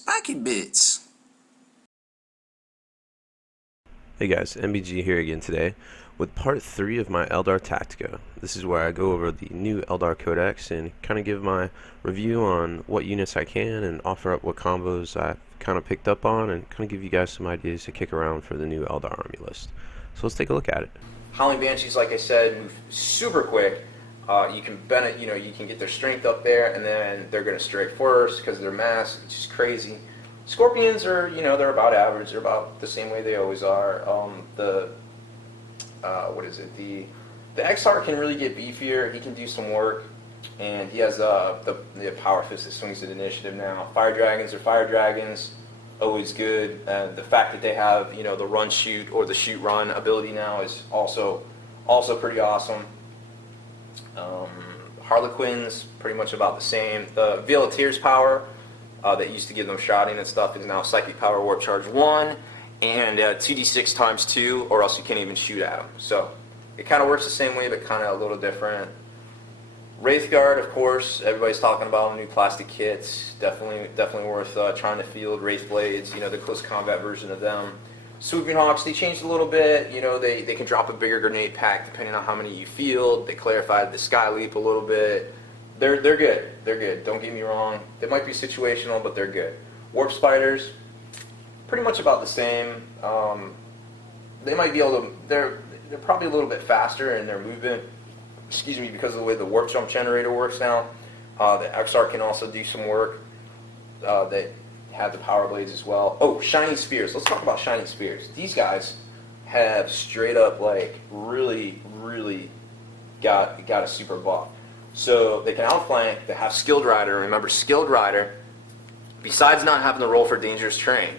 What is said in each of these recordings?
Spiky bits. Hey guys, MBG here again today with part 3 of my Eldar Tactica. This is where I go over the new Eldar Codex and kind of give my review on what units I can and offer up what combos I've kind of picked up on and kind of give you guys some ideas to kick around for the new Eldar army list. So let's take a look at it. Howling Banshees, like I said, move super quick. You can you can get their strength up there, and then they're going to strike first because of their mass, which is crazy. Scorpions are, they're about average. They're about the same way they always are. The XArt can really get beefier. He can do some work, and he has the power fist that swings at initiative now. Fire dragons are fire dragons, always good. The fact that they have the run shoot or the shoot run ability now is also pretty awesome. Harlequins pretty much about the same. The Veiliteer's power that used to give them shotting and stuff is now Psychic Power Warp Charge 1 and 2d6 times 2, or else you can't even shoot at them. So it kind of works the same way, but kind of a little different. Wraith Guard, of course, everybody's talking about new plastic kits. Definitely worth trying to field. Wraith Blades, the close combat version of them. Swooping Hawks, they changed a little bit. They can drop a bigger grenade pack depending on how many you field. They clarified the Sky Leap a little bit. They're good. They're good. Don't get me wrong. They might be situational, but they're good. Warp Spiders, pretty much about the same. They might be able to. They're probably a little bit faster in their movement. Excuse me, because of the way the warp jump generator works now. The XArt can also do some work. They have the power blades as well. Oh, Shining Spears. Let's talk about Shining Spears. These guys have straight up really got a super buff. So they can outflank. They have Skilled Rider. Remember, Skilled Rider, besides not having to roll for dangerous terrain,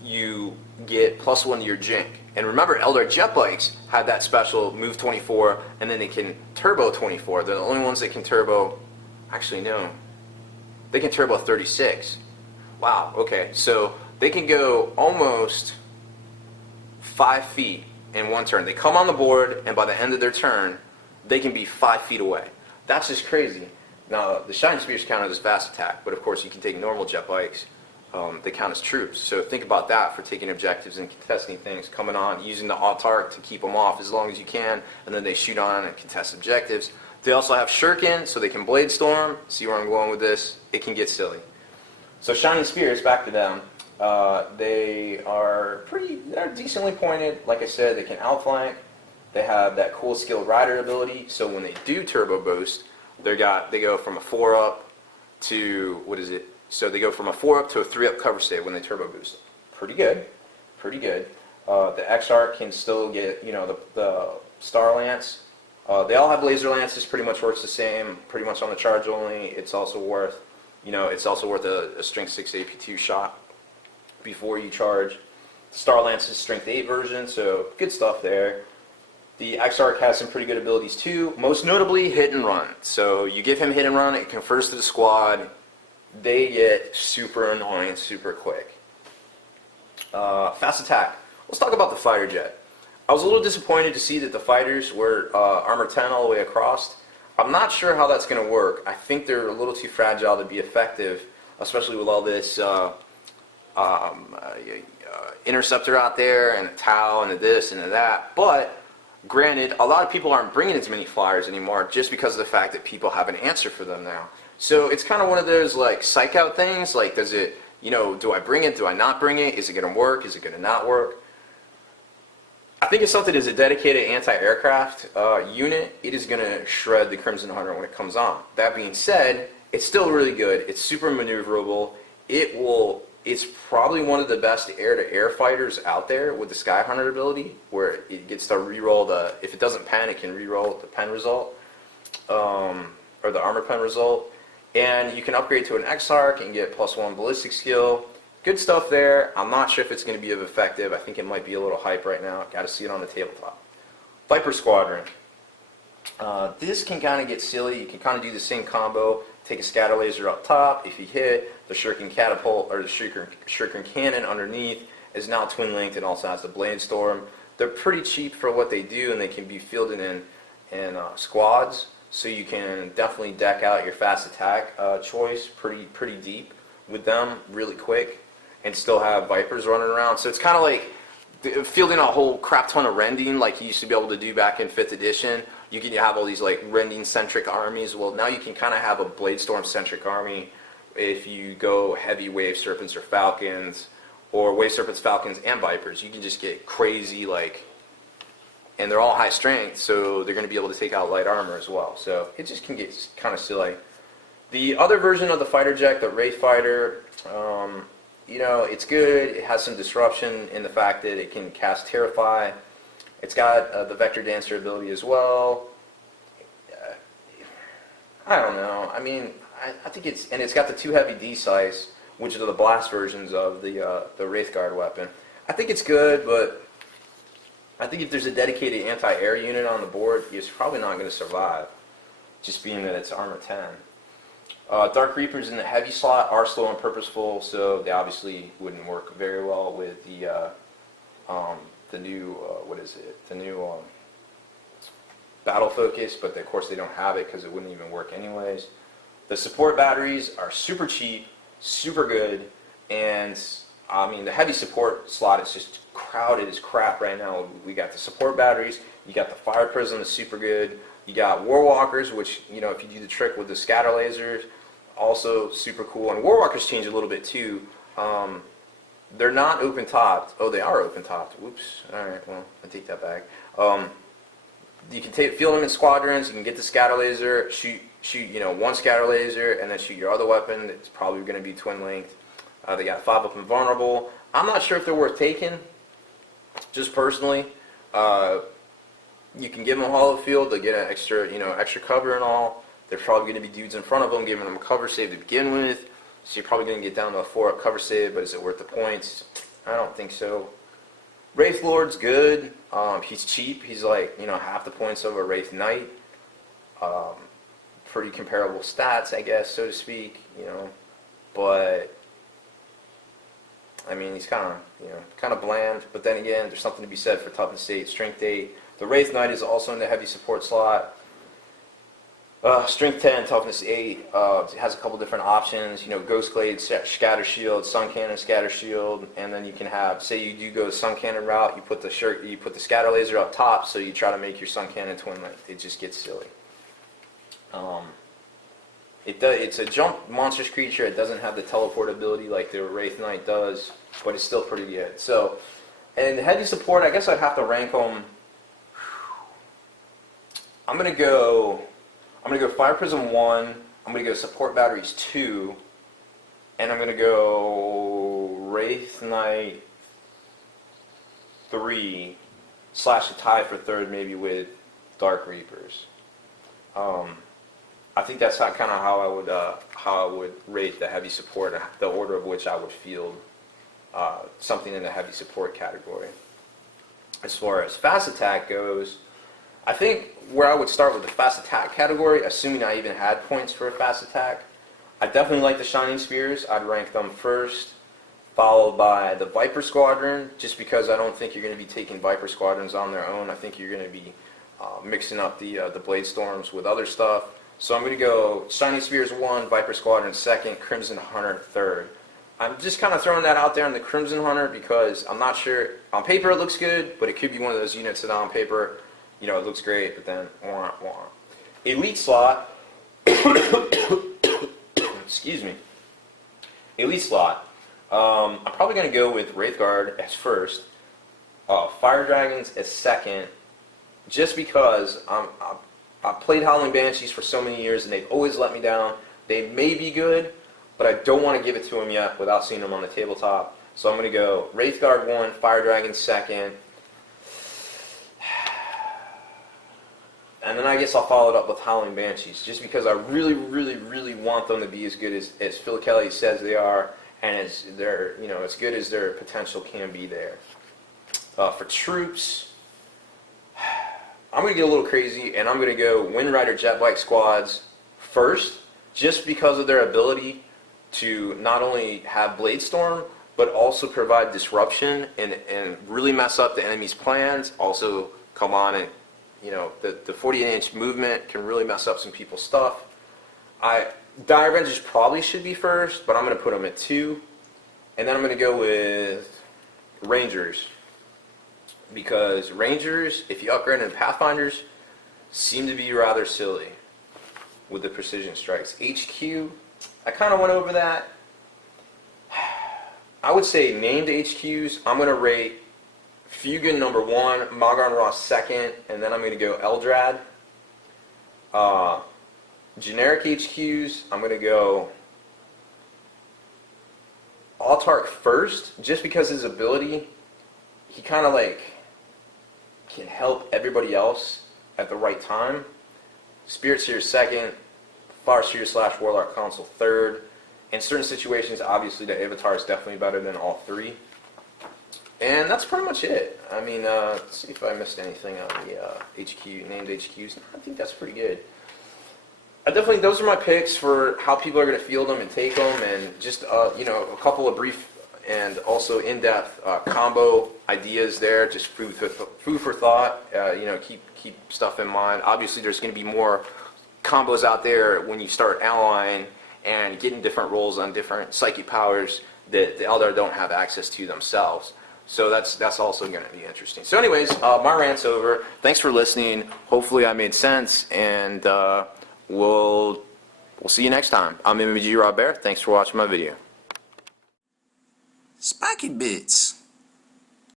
you get +1 to your Jink. And remember, Eldar jet bikes have that special move 24, and then they can turbo 24. They're the only ones that can turbo. Actually, no. They can turbo 36. Wow. Okay. So they can go almost 5 feet in one turn. They come on the board, and by the end of their turn, they can be 5 feet away. That's just crazy. Now, the Shining Spears count as fast attack, but of course you can take normal jet bikes. They count as troops. So think about that for taking objectives and contesting things, coming on, using the autark to keep them off as long as you can, and then they shoot on and contest objectives. They also have Shuriken, so they can Blade Storm. See where I'm going with this? It can get silly. So Shining Spears, back to them. They're decently pointed. Like I said, they can outflank. They have that cool Skilled Rider ability, so when they do turbo boost, they go from a 4-up to, So they go from a 4-up to a 3-up cover save when they turbo boost. Pretty good. The XArt can still get, the Star Lance. They all have laser lances, pretty much works the same, pretty much on the charge only. It's also worth, a strength 6 AP2 shot before you charge. Star Lance is strength 8 version, so good stuff there. The XArt has some pretty good abilities too, most notably hit and run. So you give him hit and run, it confers to the squad. They get super annoying super quick. Fast attack. Let's talk about the fighter jet. I was a little disappointed to see that the fighters were armor 10 all the way across. I'm not sure how that's going to work. I think they're a little too fragile to be effective, especially with all this interceptor out there and a Tau and a this and a that. But granted, a lot of people aren't bringing as many flyers anymore just because of the fact that people have an answer for them now. So it's kind of one of those psych out things. Does it, do I bring it? Do I not bring it? Is it going to work? Is it going to not work? I think it's something as a dedicated anti-aircraft unit, it is going to shred the Crimson Hunter when it comes on. That being said, it's still really good. It's super maneuverable. It's probably one of the best air-to-air fighters out there with the Sky Hunter ability, where it gets to reroll if it doesn't pen, it can reroll the pen result, or the armor pen result. And you can upgrade to an XArt and get +1 ballistic skill. Good stuff there. I'm not sure if it's going to be effective. I think it might be a little hype right now. Got to see it on the tabletop. Viper Squadron. This can kind of get silly. You can kind of do the same combo. Take a scatter laser up top. If you hit, the Shuriken catapult or the Shuriken cannon underneath is now twin linked and also has the Blade Storm. They're pretty cheap for what they do, and they can be fielded in squads. So you can definitely deck out your fast attack choice pretty deep. with them really quick and still have Vipers running around. So it's kind of like fielding a whole crap ton of rending like you used to be able to do back in 5th edition. You have all these like rending-centric armies. Well, now you can kind of have a Bladestorm-centric army if you go heavy Wave Serpents or Falcons, or Wave Serpents, Falcons, and Vipers. You can just get crazy, like, and they're all high strength, so they're going to be able to take out light armor as well. So it just can get kind of silly. The other version of the fighter jet, the Wraith Fighter, it's good. It has some disruption in the fact that it can cast Terrify. It's got the Vector Dancer ability as well. I don't know. I mean, I think it's got the 2 heavy D-size, which are the blast versions of the Wraith Guard weapon. I think it's good, but I think if there's a dedicated anti-air unit on the board, it's probably not going to survive, just being that it's armor 10. Dark Reapers in the heavy slot are slow and purposeful, so they obviously wouldn't work very well with the new battle focus, but of course they don't have it because it wouldn't even work anyways. The support batteries are super cheap, super good, and I mean the heavy support slot is just crowded as crap right now. We got the support batteries, you got the Fire Prism that's super good, you got Warwalkers, which if you do the trick with the scatter lasers, also super cool. And Warwalkers change a little bit too. They're not open topped. Oh, they are open topped. Whoops. All right. Well, I take that back. You can field them in squadrons. You can get the scatter laser, shoot one scatter laser, and then shoot your other weapon. It's probably going to be twin linked. They got 5 up invulnerable. I'm not sure if they're worth taking. Just personally, you can give them a hollow field. They get an extra cover and all. They're probably going to be dudes in front of them, giving them a cover save to begin with. So you're probably going to get down to a 4-up cover save, but is it worth the points? I don't think so. Wraith Lord's good. He's cheap. He's like, half the points of a Wraith Knight. Pretty comparable stats, I guess, so to speak, But, I mean, he's kind of bland. But then again, there's something to be said for toughness 8, strength 8. The Wraith Knight is also in the heavy support slot. Strength 10, toughness 8. It has a couple different options. Ghost Glade, Scatter Shield, Sun Cannon, Scatter Shield, and then you can have, say you do go the Sun Cannon route, you put the Scatter Laser up top, so you try to make your Sun Cannon twin length. It just gets silly. It's a jump monstrous creature. It doesn't have the teleport ability like the Wraith Knight does, but it's still pretty good. So, and the heavy support, I guess I'd have to rank them. I'm gonna go Fire Prism 1, I'm going to go Support Batteries 2, and I'm going to go Wraith Knight 3, / a tie for 3rd maybe with Dark Reapers. I think that's kind of how I would rate the heavy support, the order of which I would field something in the heavy support category. As far as fast attack goes, I think where I would start with the fast attack category, assuming I even had points for a fast attack, I definitely like the Shining Spears. I'd rank them first, followed by the Viper Squadron, just because I don't think you're going to be taking Viper Squadrons on their own. I think you're going to be mixing up the Blade Storms with other stuff. So I'm going to go Shining Spears 1, Viper Squadron 2nd, Crimson Hunter 3rd. I'm just kind of throwing that out there on the Crimson Hunter because I'm not sure. On paper it looks good, but it could be one of those units that on paper, it looks great, but then, wah, wah. Elite slot, excuse me, Elite slot, I'm probably going to go with Wraith Guard as first, Fire Dragons as second, just because I've played Howling Banshees for so many years and they've always let me down. They may be good, but I don't want to give it to them yet without seeing them on the tabletop. So I'm going to go Wraith Guard 1, Fire Dragons 2nd, and then I guess I'll follow it up with Howling Banshees, just because I really, really, really want them to be as good as Phil Kelly says they are, and as good as their potential can be there. For troops, I'm going to get a little crazy, and I'm going to go Wind Rider Jet Bike Squads first, just because of their ability to not only have Blade Storm, but also provide disruption and really mess up the enemy's plans. Also come on and the 48-inch movement can really mess up some people's stuff. Dire Avengers probably should be first, but I'm going to put them at 2. And then I'm going to go with Rangers. Because Rangers, if you upgrade them to Pathfinders, seem to be rather silly with the precision strikes. HQ, I kind of went over that. I would say named HQs, I'm going to rate Fugan number 1, Magarn Ross 2nd, and then I'm going to go Eldrad. Generic HQs, I'm going to go Autark first, just because his ability, he kind of like can help everybody else at the right time. Spirit Seer 2nd, Fire Seer / Warlock Council 3rd. In certain situations, obviously, the Avatar is definitely better than all 3. And that's pretty much it. I mean, let's see if I missed anything on the HQ, named HQs. I think that's pretty good. Those are my picks for how people are going to field them and take them, and just a couple of brief and also in-depth combo ideas there. Just food for thought. Keep stuff in mind. Obviously, there's going to be more combos out there when you start allying and getting different rolls on different psychic powers that the Eldar don't have access to themselves. So that's also going to be interesting. So anyways, my rant's over. Thanks for listening. Hopefully I made sense, and we'll see you next time. I'm MBG Rob Bear. Thanks for watching my video. Spiky Bits.